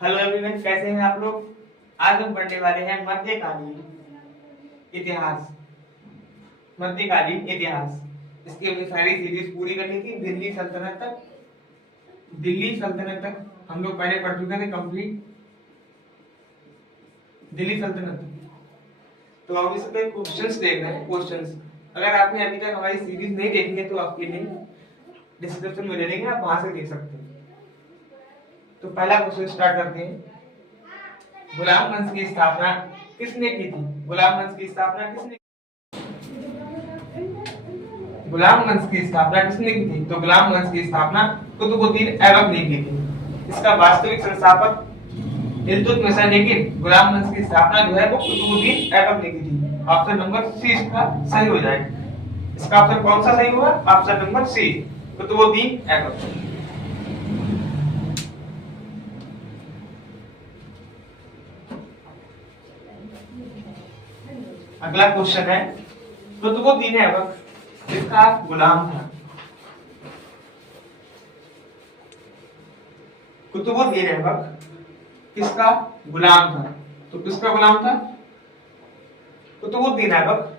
Hello everyone, कैसे हैं आप लोग। आज हम पढ़ने वाले हैं मध्यकालीन इतिहास। मध्यकालीन इतिहास, इसकी हमने सारी सीरीज पूरी करनी थी। दिल्ली सल्तनत तक हम लोग पहले पढ़ चुके थे कंप्लीट। दिल्ली सल्तनत, तो हम इस पे क्वेश्चंस देख रहे हैं। क्वेश्चंस अगर आपने अभी तक हमारी सीरीज नहीं देखी है तो आपके लिए डिस्क्रिप्शन में दे देंगे, आप वहां से देख सकते हैं। तो पहला क्वेश्चन स्टार्ट करते हैं। गुलाम वंश की स्थापना किसने की थी? गुलाम वंश की स्थापना किसने गुलाम वंश की स्थापना किसने की थी? तो गुलाम वंश की स्थापना कुतुबुद्दीन ऐबक ने की थी। इसका वास्तविक संस्थापक इल्तुतमिश है, लेकिन गुलाम वंश की स्थापना जो है वो कुतुबुद्दीन ऐबक ने की थी। ऑप्शन नंबर सी इसका सही हो जाएगा। इसका ऑप्शन कौन सा सही हुआ? Option number C, Qutubuddin Aibak. अगला क्वेश्चन है, कुतुबुद्दीन ऐबक किसका गुलाम था? कुतुबुद्दीन ऐबक किसका गुलाम था? तो किसका गुलाम था? कुतुबुद्दीन ऐबक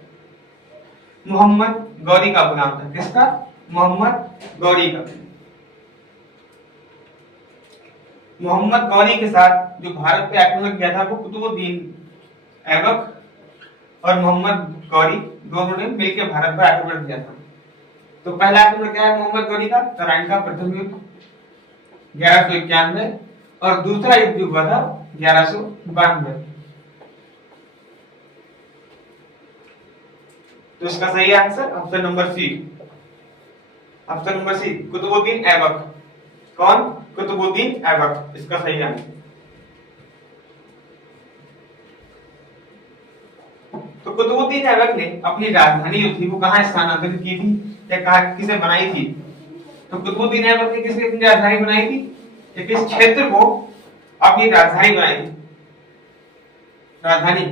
मोहम्मद गौरी का गुलाम था। किसका? मोहम्मद गौरी का। मोहम्मद गौरी के साथ जो भारत पे आक्रमण किया था वो कुतुबुद्दीन ऐबक और मोहम्मद गौरी दोनों ने मिलकर भारत पर आक्रमण किया था। तो पहला आक्रमण क्या है मोहम्मद गौरी का? तराइन का प्रथम युद्ध 1191, और दूसरा युद्ध हुआ था 1192। तो इसका सही answer option number C. Option number C, Qutubuddin Aibak. कौन? कुतुबुद्दीन ऐबक, इसका सही आंसर। तो कुतुबुद्दीन ऐबक ने अपनी राजधानी जो थी वो कहां स्थानांतरित की थी या कहां किसे बनाई थी? तो कुतुबुद्दीन ऐबक ने किसकी अपनी राजधानी बनाई थी या किस क्षेत्र को अपनी राजधानी बनाई थी? राजधानी,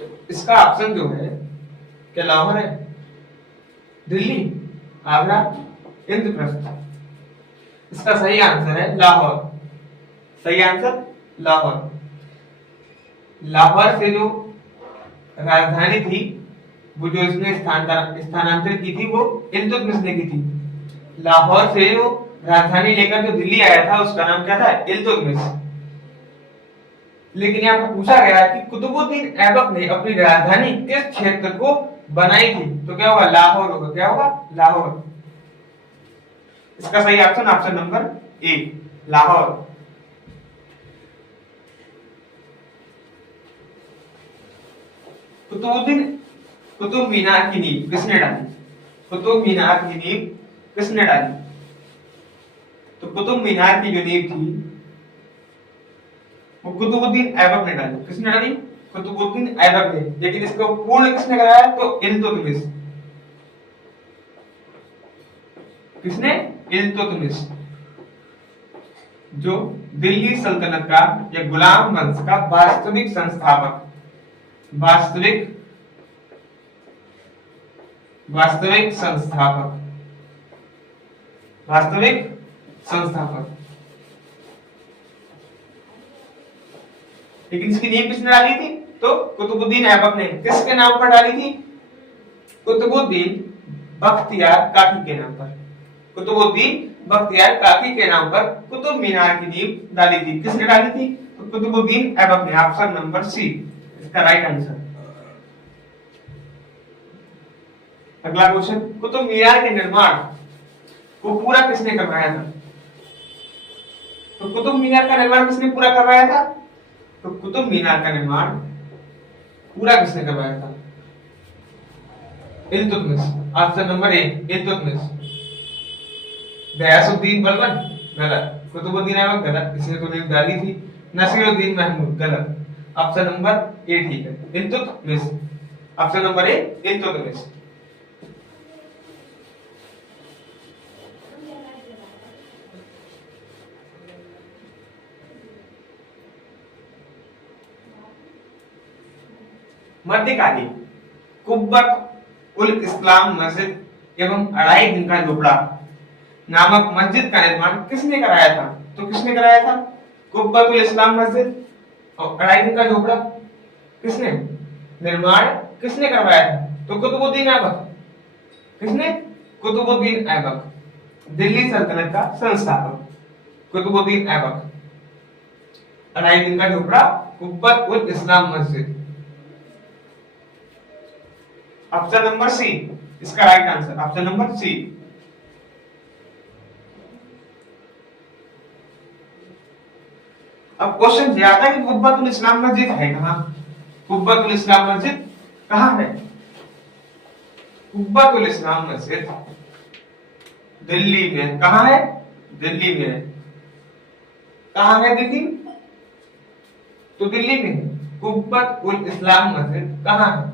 तो इसका ऑप्शन जो है क्या लाहौर है, दिल्ली, आगरा, इंद्रप्रस्थ? इसका सही आंसर है लाहौर। सही आंसर लाहौर। लाहौर से जो राजधानी थी वो जो इसने स्थानांतरित की थी वो इल्तुतमिश ने की थी। लाहौर से जो राजधानी लेकर जो दिल्ली आया था उसका नाम क्या था? इल्तुतमिश। लेकिन यहाँ पर पूछा गया कि कुतुबुद्दीन ऐबक ने अपनी राजधानी किस क्षेत्र को बनाई थी? तो क्या होगा? लाहौर होगा। क्या होगा? लाहौर। इसका सही option option number A, Lahore. Qutub Minar की नींव किसने डाली? कुतुब मीनार की नींव किसने डाली? तो कुतुब मीनार की जो नींव थी वो कुतुबुद्दीन ऐबक ने डाली। किसने डाली? कुतुबुद्दीन ऐबक ने। लेकिन इसको पूर्ण किसने कराया? तो इल्तुतमिश। किसने? इल्तुतमिश, जो दिल्ली सल्तनत का या गुलाम वंश का वास्तविक संस्थापक, वास्तविक संस्थापक, वास्तविक संस्थापक। लेकिन इसकी नींव किसने डाली थी? तो कुतुबुद्दीन ऐबक ने। किसके नाम पर डाली थी? कुतुबुद्दीन बख्तियार काकी के नाम पर। कुतुबुद्दीन बख्तियार काकी के नाम पर कुतुब मीनार की नींव डाली थी। किसने डाली थी? तो कुतुबुद्दीन ऐबक ने। ऑप्शन नंबर सी इसका राइट आंसर। अगला क्वेश्चन, कुतुब मीनार के निर्माण को पूरा किसने करवाया था? तो कुतुब मीनार का निर्माण किसने पूरा करवाया था? तो कुतुब मीनार का निर्माण पूरा किसने करवाया था? Iltutmish. Option number A, Iltutmish. Ghiyasuddin Balban, गलत। कुतुबुद्दीन ऐबक, गलत। इसने तो नींव डाली थी। नसीरुद्दीन महमूद, गलत। ऑप्शन नंबर ए ठीक है, Iltutmish. Option number A, Iltutmish. मध्यकालीन कुब्बत उल इस्लाम मस्जिद एवं 2.5 दिन का झोपड़ा नामक मस्जिद का निर्माण किसने कराया था? तो किसने कराया था? कुब्बतुल इस्लाम मस्जिद और अढ़ाई दिन का झोपड़ा किसने निर्माण किसने करवाया था? तो कुतुबुद्दीन ऐबक। किसने? कुतुबुद्दीन ऐबक, दिल्ली सल्तनत का संस्थापक कुतुबुद्दीन ऐबक। अढ़ाई दिन का झोपड़ा, कुब्बत उल इस्लाम मस्जिद। ऑप्शन नंबर सी इसका right answer, option number C. अब क्वेश्चन ये आता है कि कुब्बतुल इस्लाम मस्जिद है कहां? कुब्बतुल इस्लाम मस्जिद कहां है? कुब्बतुल इस्लाम मस्जिद दिल्ली में। कहां है? दिल्ली में। कहां है? दिल्ली। तो दिल्ली में कुब्बत उल इस्लाम मस्जिद कहां है?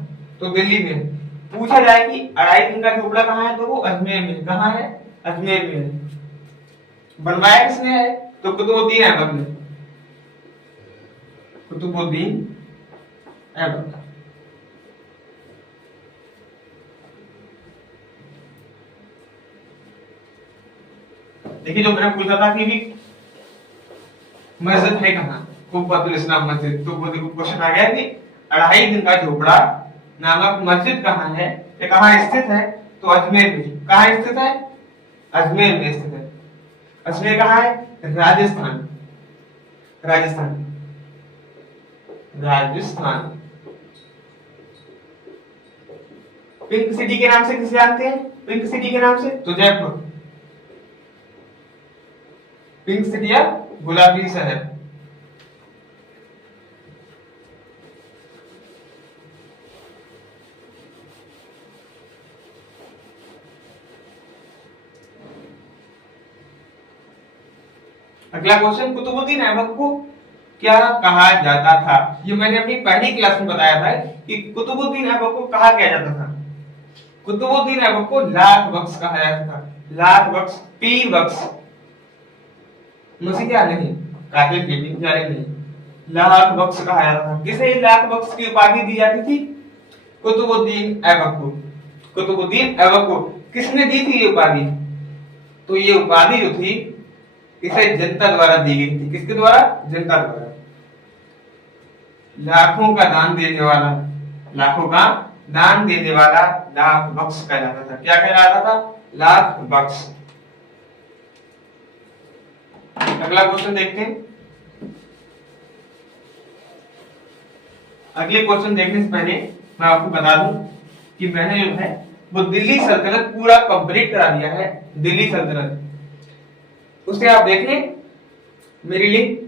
तो दिल्ली में। पूछा जाए कि अढ़ाई दिन का झोपड़ा कहां है? तो वो अजमेर में। कहां है? अजमेर में। बनवाया किसने है? तो कुतुबुद्दीन ऐबक ने। कुतुबुद्दीन ऐबक। देखिए जो मैंने पूछा था कि मस्जिद है कहां? कुब्बतुल इस्लाम मस्जिद। तो वो देखो क्वेश्चन आ गया कि अढ़ाई दिन का झोपड़ा नामक मस्जिद कहां है? ये कहां स्थित है? तो अजमेर में। कहां स्थित है? अजमेर में स्थित है। अजमेर कहां है? राजस्थान। राजस्थान। राजस्थान। पिंक सिटी के नाम से किसे जानते हैं? पिंक सिटी के नाम से तो जयपुर। पिंक सिटी या गुलाबी शहर। अगला क्वेश्चन, कुतुबुद्दीन ऐबक को क्या कहा जाता था? ये मैंने अपनी पहली क्लास में बताया था कि कुतुबुद्दीन ऐबक को कहा क्या जाता था। कुतुबुद्दीन ऐबक को लाख बख्श कहा जाता था। लाख बख्श, पीर बख्श, मुझे क्या नहीं, कातिल के भी जाने नहीं, लाख बख्श कहा जाता था। किसे लाख बख्श की उपाधि दी जाती थी? कुतुबुद्दीन ऐबक को। कुतुबुद्दीन ऐबक को किसने दी थी ये उपाधि? तो ये उपाधि जो थी इसे जनता द्वारा दी गई थी। किसके द्वारा? जनता द्वारा। लाखों का दान देने वाला, लाखों का दान देने वाला लाख बख्श कहलाता था। क्या कहलाता था? लाख बख्श। अगला क्वेश्चन देखते हैं। अगले क्वेश्चन देखने से पहले मैं आपको बता दूं कि मैंने जो है वो दिल्ली सल्तनत पूरा कंप्लीट करा दिया है। दिल्ली सल्तनत उससे आप देख लें, मेरी लिंक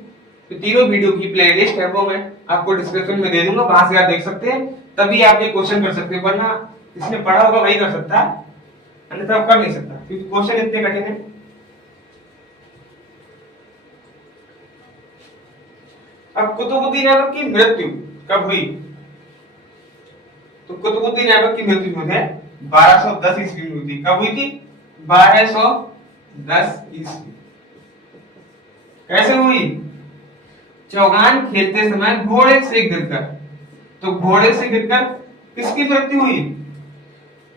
तो तीनों वीडियो की प्लेलिस्ट है वो मैं आपको डिस्क्रिप्शन में दे दूंगा, वहां से आप देख सकते हैं। तभी आप ये क्वेश्चन कर सकते हैं, वरना इसने पढ़ा होगा वही कर सकता है, अन्यथा आप कर नहीं सकता क्योंकि क्वेश्चन इतने कठिन है। अब कुतुबुद्दीन ऐबक की मृत्यु कब हुई? तो कुतुबुद्दीन ऐबक की मृत्यु जो है 1210 ईस्वी में हुई थी। कब हुई थी? 1210 ईस्वी। कैसे हुई? चौगान खेलते समय घोड़े से गिरकर। तो घोड़े से गिरकर किसकी मृत्यु हुई?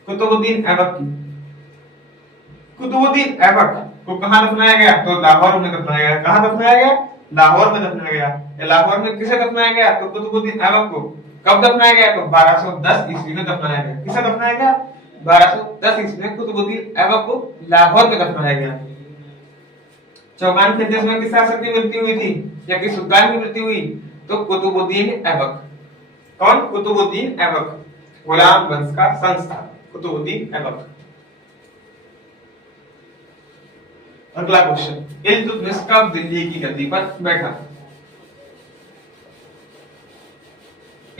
कुतुबुद्दीन ऐबक की। कुतुबुद्दीन ऐबक को कहां दफनाया गया? तो लाहौर में दफनाया गया। कहां दफनाया गया? लाहौर में दफनाया गया। लाहौर में किसे दफनाया गया? तो कुतुबुद्दीन ऐबक को। कब दफनाया गया? तो 1210 ईस्वी में दफनाया गया। किसे दफनाया गया? 1210 ईस्वी में कुतुबुद्दीन ऐबक को लाहौर में दफनाया गया। चौगान खेलते समय किस शासक की मृत्यु हुई थी या किस सुल्तान की मृत्यु हुई? तो कुतुबुद्दीन ऐबक। कौन? कुतुबुद्दीन ऐबक, गुलाम वंश का संस्थापक कुतुबुद्दीन ऐबक। अगला क्वेश्चन, इल्तुतमिश कब दिल्ली की गद्दी पर बैठा?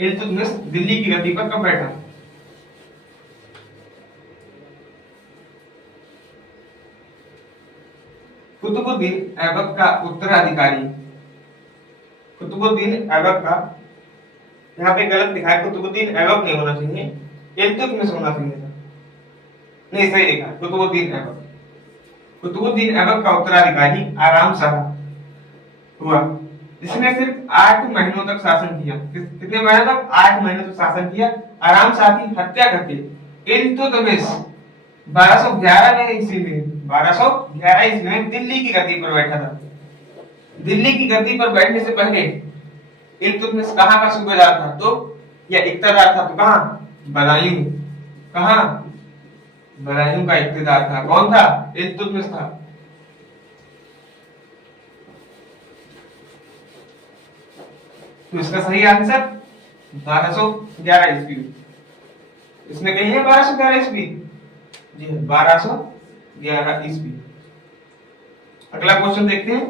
इल्तुतमिश दिल्ली की गद्दी पर कब बैठा? कुतुबुद्दीन ऐबक का उत्तराधिकारी। कुतुबुद्दीन ऐबक का, यहाँ पे गलत लिखा है, कुतुबुद्दीन ऐबक नहीं होना चाहिए, इल्तुतमिश होना चाहिए था। नहीं, सही लिखा है कुतुबुद्दीन ऐबक। कुतुबुद्दीन ऐबक का उत्तराधिकारी आराम शाह हुआ, जिसने सिर्फ 8 महीनों तक शासन किया। कितने महीने तक? 8 महीने तक शासन किया। आराम शाह की हत्या करके इल्तुतमिश 1211 में ईस्वी में 1211 ईस्वी में दिल्ली की गद्दी पर बैठा था। दिल्ली की गद्दी पर बैठने से पहले इल्तुतमिश कहाँ का सूबेदार था? तो या इक्तदार था? तो कहाँ? बदायूं। कहाँ? बदायूं का इक्तदार था। कौन था? इल्तुतमिश था। तो इसका सही आंसर 1211 ईस्वी। इसमें कहीं है 1211 ईस्वी? जी 1211 ईस्वी। अगला क्वेश्चन देखते हैं।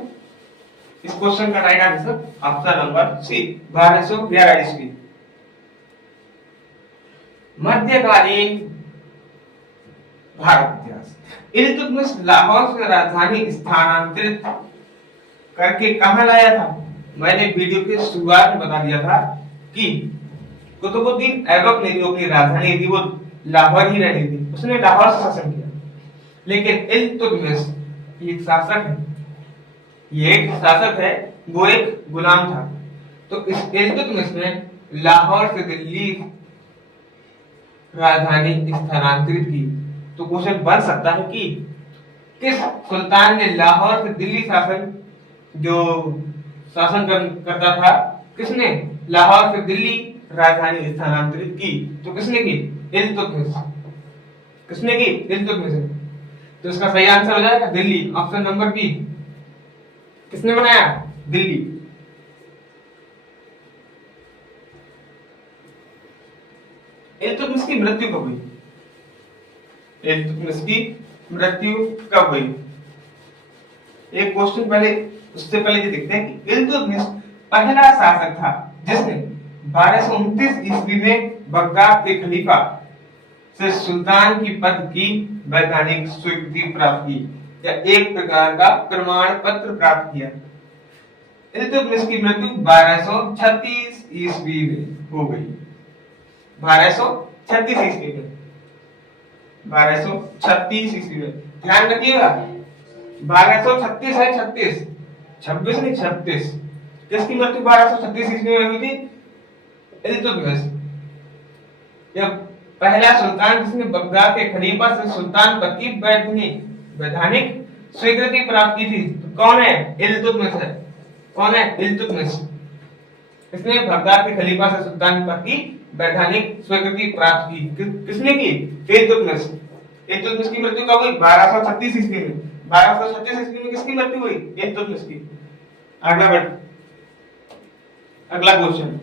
इस क्वेश्चन का right answer option number C 1211 ईस्वी। मध्यकालीन भारत इतिहास। इल्तुतमिश लाहौर से राजधानी स्थानांतरित करके कहां लाया था? मैंने वीडियो के शुरुआत में बता दिया था कि कुतुबुद्दीन ऐबक ने जो अपनी राजधानी थी वो लाहौर ही रहनी थी, उसने लाहौर से शासन किया। लेकिन इल्तुतमिश एक शासक है, ये एक शासक है, वो एक गुलाम था। तो इस इल्तुतमिश ने लाहौर से दिल्ली राजधानी स्थानांतरित की। तो क्वेश्चन बन सकता है कि किस सुल्तान ने लाहौर से दिल्ली शासन जो शासन करता था, किसने लाहौर से दिल्ली राजधानी स्थानांतरित की? तो किसने की? इल्तुतमिश। किसने की? इल्तुतमिश ने। तो इसका सही आंसर हो जाएगा दिल्ली, ऑप्शन नंबर बी। किसने बनाया? दिल्ली। इल्तुतमिश की मृत्यु कब हुई? इल्तुतमिश की मृत्यु कब हुई? एक क्वेश्चन पहले, उससे पहले ये देखते हैं कि इल्तुतमिश पहला शासक था जिसने 1229 ईस्वी में बगदाद के खलीफा से सुल्तान की पद की वैधानिक स्वीकृति प्राप्त की, या एक प्रकार का प्रमाण पत्र प्राप्त किया। इल्तुतमिश की मृत्यु 1236 ईस्वी में हो गई। 1236 ईस्वी में, 1236 ईस्वी में। ध्यान रखिएगा 1236 है, 36, 26 नहीं 36। किसकी मृत्यु 1236 ईस्वी में हुई थी? इल्तुतमिश। यह पहला सुल्तान जिसने बगदाद के खलीफा से सुल्तान पद की वैधानिक स्वीकृति प्राप्त की थी। तो कौन है? इल्तुतमिश है। कौन है? इल्तुतमिश। इसने बगदाद के खलीफा से सुल्तान पद की वैधानिक स्वीकृति प्राप्त की। किसने की? इल्तुतमिश। इल्तुतमिश की मृत्यु कब हुई? 1236 ईस्वी में। 1236 ईस्वी में किसकी मृत्यु हुई? इल्तुतमिश की। अगला क्वेश्चन,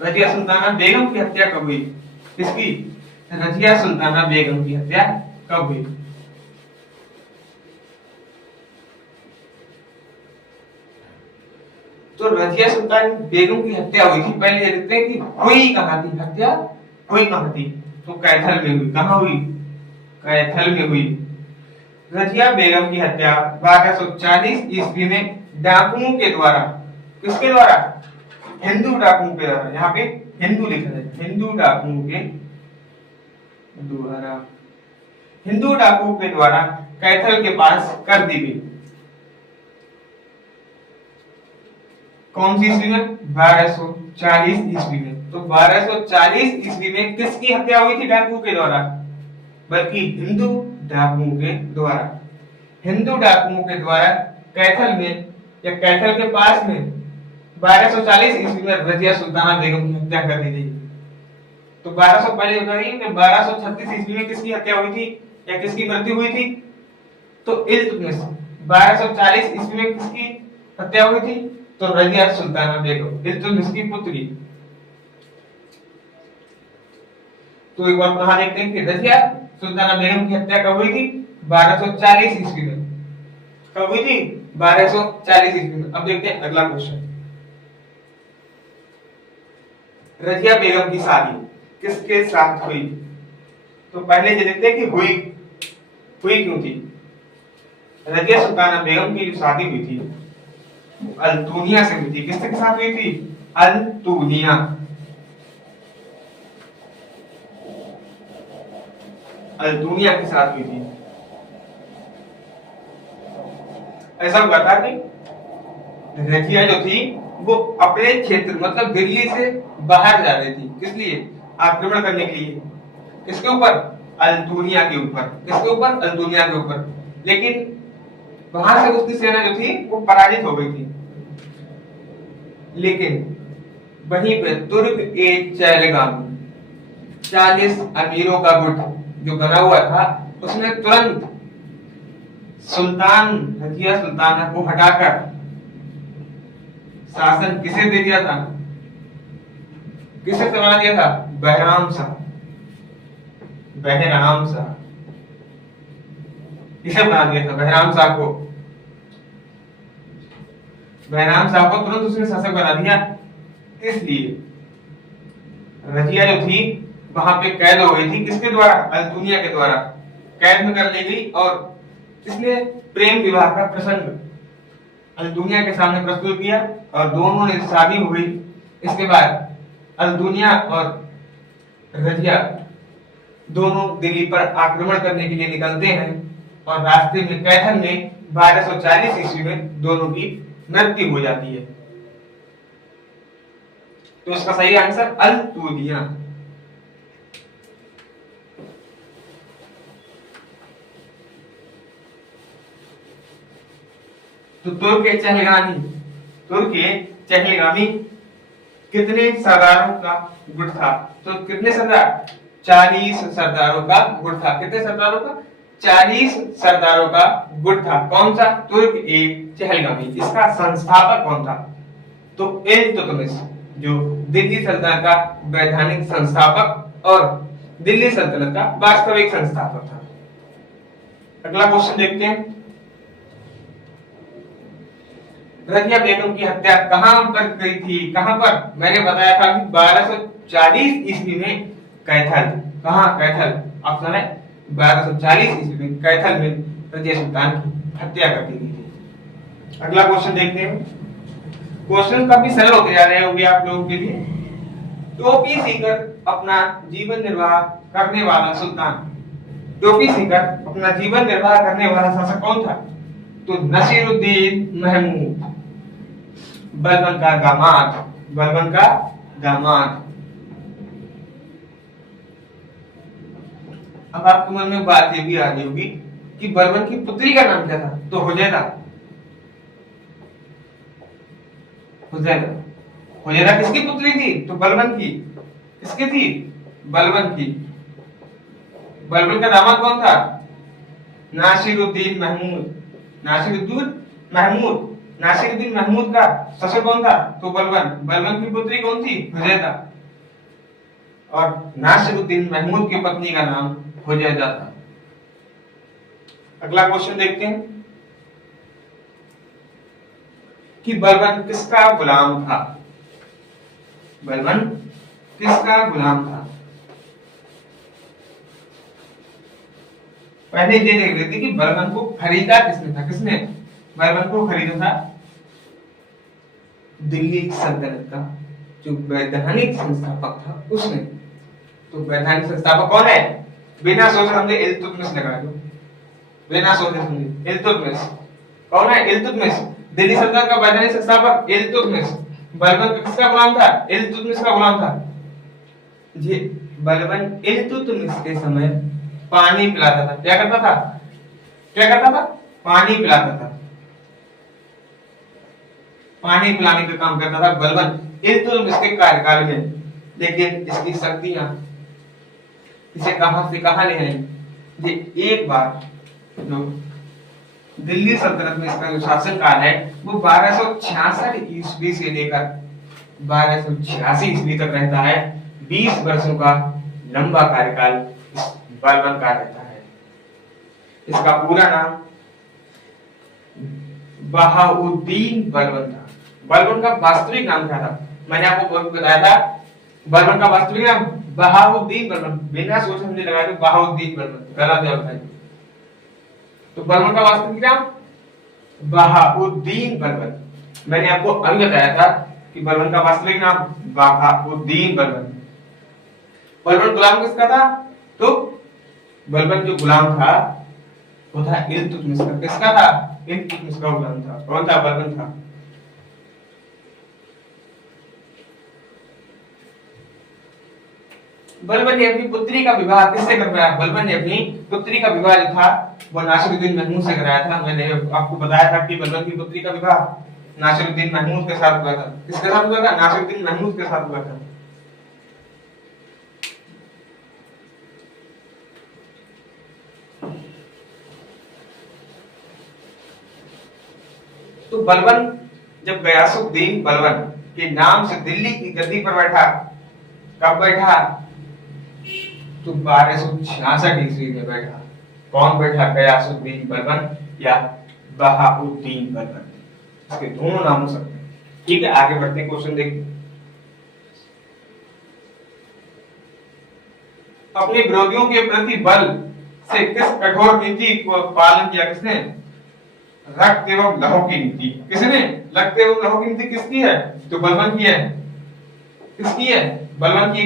रजिया सुल्ताना बेगम की हत्या कब हुई? किसकी? रजिया सुल्ताना बेगम की हत्या कब हुई? तो रजिया सुल्तान बेगम की हत्या हुई थी, पहले देखते हैं कि हुई कहां थी हत्या, हुई कहां थी? तो कैथल में हुई। कहां हुई? कैथल में हुई। रजिया बेगम की हत्या 1240 ईस्वी में डाकुओं के द्वारा, किसके द्वारा? हिंदू डाकुओं के द्वारा। यहाँ पे हिंदू लिखा है, हिंदू डाकुओं के द्वारा, हिंदू डाकुओं के द्वारा कैथल के पास कर दी गई। कौन सी ईस्वी में? 1240 ईस्वी में। तो 1240 ईस्वी में किसकी हत्या हुई थी डाकुओं के द्वारा? बल्कि हिंदू डाकुओं के द्वारा। हिंदू डाकुओं के द्वारा कैथल में या कैथल के पास में 1240 ईस्वी में रजिया सुल्ताना बेगम की हत्या कर दी गई। तो 1200 पहले बताइए कि 1236 ईस्वी में किसकी हत्या हुई थी या किसकी मृत्यु हुई थी? तो इल्तुतमिश। 1240 ईस्वी में किसकी हत्या हुई थी? तो रजिया सुल्ताना बेगम, इल्तुतमिश की पुत्री। तो एक बार कहां देखते हैं कि रजिया सुल्ताना बेगम की हत्या कब हुई थी? 1240 ईस्वी में। कब हुई थी? 1240 ईस्वी में। अब देखते हैं अगला क्वेश्चन, रजिया बेगम की शादी किसके साथ हुई? तो पहले ये देखते हैं कि हुई क्यों थी। रजिया सुल्ताना बेगम की जो शादी हुई थी अल्तुनिया से हुई थी। किसके साथ हुई थी? अल्तुनिया। अल्तुनिया के साथ हुई थी। ऐसा हुआ था कि रजिया जो थी वो अपने क्षेत्र मतलब दिल्ली से बाहर जा रही थी। किस लिए? आक्रमण करने के लिए। किसके ऊपर? अल्तुनिया के ऊपर। किसके ऊपर? अल्तुनिया के ऊपर। लेकिन वहां से उसकी सेना जो थी वो पराजित हो गई थी। लेकिन वहीं पे तुर्क एक चहलगामी 40 अमीरों का गुट जो बना हुआ था, उसने तुरंत सुल्तान रजिया सुल्ताना को हटाकर शासन किसे दे दिया था? किसे बना दिया था? बहराम शाह। बहराम शाह किसे बना दिया था? बहराम शाह को। बहराम शाह को तुरंत उसने शासक बना दिया। इसलिए रजिया जो थी वहां पे कैद हो गई थी। किसके द्वारा? अल्तुनिया के द्वारा कैद में कर ली गई और इसने प्रेम विवाह का प्रसंग अल्तुनिया के सामने प्रस्तुत किया और दोनों ने शादी हो गई। इसके बाद अल्तुनिया और रजिया दोनों दिल्ली पर आक्रमण करने के लिए निकलते हैं और रास्ते में कैथल में 1240 ईस्वी में दोनों की मृत्यु हो जाती है। तो इसका सही आंसर अल्तुनिया। तो तुर्क के चहलगामी कितने सरदारों का गुट था? तो कितने सरदार? 40 सरदारों का गुट था। कितने सरदारों का? 40 सरदारों का गुट था। कौन सा? तुर्क एक चहलगामी। इसका संस्थापक कौन था? तो इल्तुतमिश, जो दिल्ली सल्तनत का वैधानिक संस्थापक और दिल्ली सल्तनत का वास्तविक संस्थापक था। अगला क्वेश्चन देखते हैं। रजिया बेगम की हत्या कहां पर गई थी? कहां पर? मैंने बताया था कि 1240 ईस्वी में कैथल। कहां? कैथल। ऑप्शन है 1240 ईस्वी में कैथल में रजिया सुल्तान की हत्या कर दी गई थी। अगला क्वेश्चन देखते हैं। क्वेश्चन काफी सरल होते जा रहे होंगे आप लोगों के लिए। टोपी सीकर अपना जीवन निर्वाह करने वाला सुल्तान, टोपी सीकर अपना जीवन निर्वाह करने वाला शासक कौन था? तो नसीरुद्दीन महमूद, बलबन का दामाद। बलबन का दामाद। अब आपके मन में बात ये भी आ रही होगी कि बलबन की पुत्री का नाम क्या था? तो हुजैरा। हुजैरा। हुजैरा किसकी पुत्री थी? तो बलबन की। किसकी थी? बलबन की। बलबन का दामाद कौन था? नासिरुद्दीन महमूद। नासिरुद्दीन महमूद। नासिरुद्दीन महमूद का ससुर कौन था? तो बलबन। बलबन की पुत्री कौन थी? हुजैरा। और नासिरुद्दीन महमूद की पत्नी का नाम हुजैरा था। अगला क्वेश्चन देखते हैं कि बलबन किसका गुलाम था? बलबन किसका गुलाम था? पहले ये देख लेते कि बलबन को खरीदा किसने था? किसने बलबन को खरीदा था? दिल्ली सल्तनत का जो वैधानिक संस्थापक था उसने। तो वैधानिक संस्थापक कौन है? बिना सोचे समझे इल्तुतमिश लगा दो। बिना सोचे समझे इल्तुतमिश कौन है? इल्तुतमिश। दिल्ली सल्तनत का वैधानिक संस्थापक इल्तुतमिश। बलबन किसका गुलाम था? इल्तुतमिश का गुलाम था। जी, बलबन इल्तुतमिश के समय पानी पिलाता था। क्या करता था? क्या करता था? पानी पिलाता था। पानी पिलाने का काम करता था बलबन इल्तुतमिश के कार्यकाल में। लेकिन इसकी शक्तियां इसे कहां से कहां ले आई? ये एक बार जो दिल्ली सल्तनत में इसका जो शासनकाल है वो 1266 ईस्वी से लेकर 1286 ईस्वी तक रहता है। 20 वर्षों का लंबा कार्यकाल इस बलबन का रहता है। इसका पूरा नाम बहाउद्दीन बलबन था। बलबन का वास्तविक नाम क्या था? मैंने आपको बताया था बलबन का वास्तविक नाम बहाउद्दीन बलबन। बिना सोचे समझे लगाया तो बहाउद्दीन बलबन, गलत है भाई। तो बलबन का वास्तविक नाम बहाउद्दीन बलबन। मैंने आपको अभी बताया था कि बलबन का वास्तविक नाम बहाउद्दीन बलबन। बलबन गुलाम किसका था? तो बलबन जो गुलाम था वो था इल्तुतमिश का। किसका था? इल्तुतमिश का गुलाम था। कौन था? बलबन था। बलबन ने अपनी पुत्री का विवाह किससे करवाया? बलबन ने अपनी पुत्री का विवाह जो था वो नासिरुद्दीन महमूद से कराया था। मैंने आपको बताया था कि बलबन की पुत्री का विवाह नासिरुद्दीन महमूद के साथ हुआ था। किसके साथ हुआ था? नासिरुद्दीन महमूद के साथ हुआ था। तो बलबन जब गयासुद्दीन बलबन के नाम से दिल्ली की गद्दी पर बैठा, कब बैठा? तो 1266 ईस्वी में बैठा। कौन बैठा? गयासुद्दीन बलबन या बहाउद्दीन बलबन, इसके दोनों नाम हो सकते हैं। ठीक है, आगे बढ़ते हैं, क्वेश्चन देखिए। अपने विरोधियों के प्रति बल से किस कठोर नीति को पालन किया? किसने? रक्त एवं लहू की नीति। किसने? रक्त एवं लहू की नीति किसकी है? तो बलबन की है। किसकी है? बलबन की।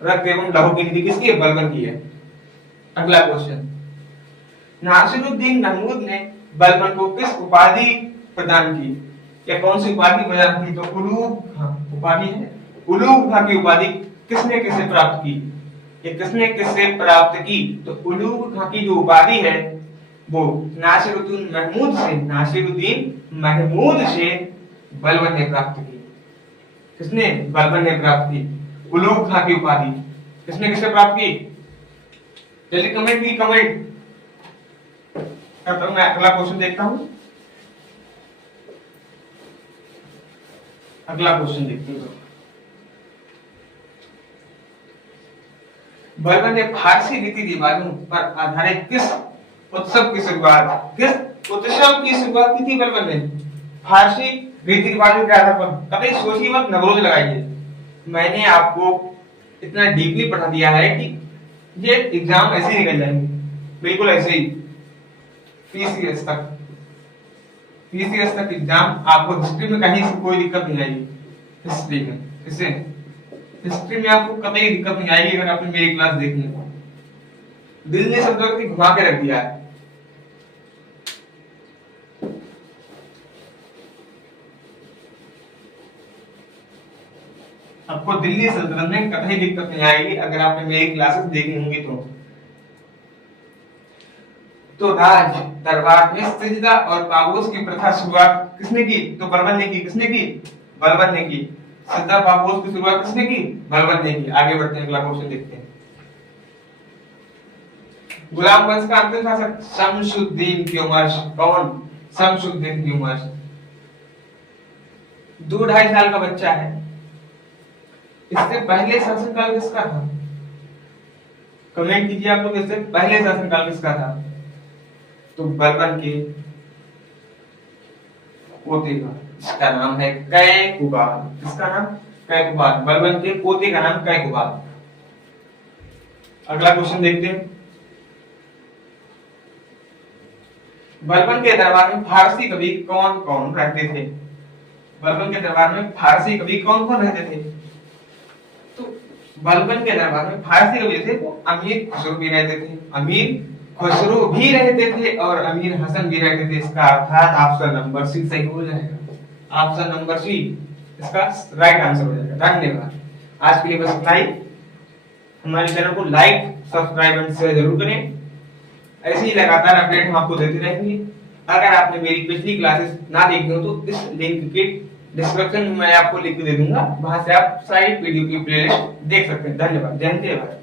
रक्त एवं लहू की नीति किसकी है? बलबन की है। अगला क्वेश्चन, नासिरुद्दीन महमूद ने बलबन को किस उपाधि प्रदान की? या कौन सी उपाधि प्रदान की? तो उलूग खां उपाधि है। उलूग खां की उपाधि किसने किससे प्राप्त की? ये किसने किससे प्राप्त की? तो उलूग खां की जो उपाधि है वो नासिरुद्दीन महमूद से बलबन ने प्राप्त की। किसने? बलबन ने प्राप्त की उलूग खां की उपाधि। किसने किससे प्राप्त की? जल्दी कमेंट की, कमेंट करता हूं। मैं अगला क्वेश्चन देखता हूं। अगला क्वेश्चन देखते हैं। बलबन ने फारसी रीति रिवाजों पर आधारित किस उत्सव की शुरुआत की थी? बलबन ने फारसी रीति रिवाजों के आधार पर। कभी सोचिए मत, नवरोज लगाइए। मैंने आपको इतना डीपली पढ़ा दिया है कि ये एग्जाम ऐसे ही निकल जाएंगे, बिल्कुल ऐसे ही। पीसीएस तक एग्जाम आपको हिस्ट्री में कहीं से कोई दिक्कत नहीं आएगी। हिस्ट्री में आपको कभी दिक्कत नहीं आएगी अगर आपने मेरी क्लास देखनी है। दिल्ली सल्तनत घुमा के रख दिया है। आपको दिल्ली सल्तनत में कभी दिक्कत नहीं आएगी अगर आपने मेरी क्लासेस देखी होंगी तो राज दरबार में सजदा और पागोश की प्रथा शुरुआत किसने की? तो बलबन ने की। किसने की? बलबन ने की। सजदा पागोश की शुरुआत किसने की? बलबन ने की। आगे बढ़ते हैं, अगला क्वेश्चन देखते हैं। गुलाम वंश का अंतिम शासक शमसुद्दीन की उम्र कौन? शमसुद्दीन की उम्र 2-2.5 साल का बच्चा है। इससे पहले शासनकाल किसका था? कमेंट कीजिए आप लोग, इससे पहले शासनकाल किसका था? तो बलबन के पोते का, इसका नाम है कैकुबाद। किसका नाम? कैकुबाद। बलबन के पोते का नाम कैकुबाद। अगला क्वेश्चन देखते हैं। बलबन के दरबार में फारसी कवि कौन कौन रहते थे? बलबन के दरबार में फारसी कवि कौन कौन रहते थे? तो बलबन के दरबार में फारसी कवि थे वो अमीर खुसरो भी रहते थे। अमीर खुसरो भी रहते थे और अमीर हसन भी रहते थे। इसका अर्थात ऑप्शन नंबर सी सही हो जाएगा। ऑप्शन नंबर सी इसका राइट आंसर हो जाएगा। धन्यवाद। आज के लिए बस इतना ही। हमारे चैनल को लाइक, सब्सक्राइब एंड शेयर जरूर करें। ऐसे ही लगातार अपडेट हम आपको देते रहेंगे। अगर आपने मेरी पिछली क्लासेस ना देखी हो तो इस लिंक के डिस्क्रिप्शन में मैं आपको लिंक दे दूंगा, वहां से आप सारी वीडियो की प्लेलिस्ट देख सकते हैं। धन्यवाद। जय हिंद, जय भारत।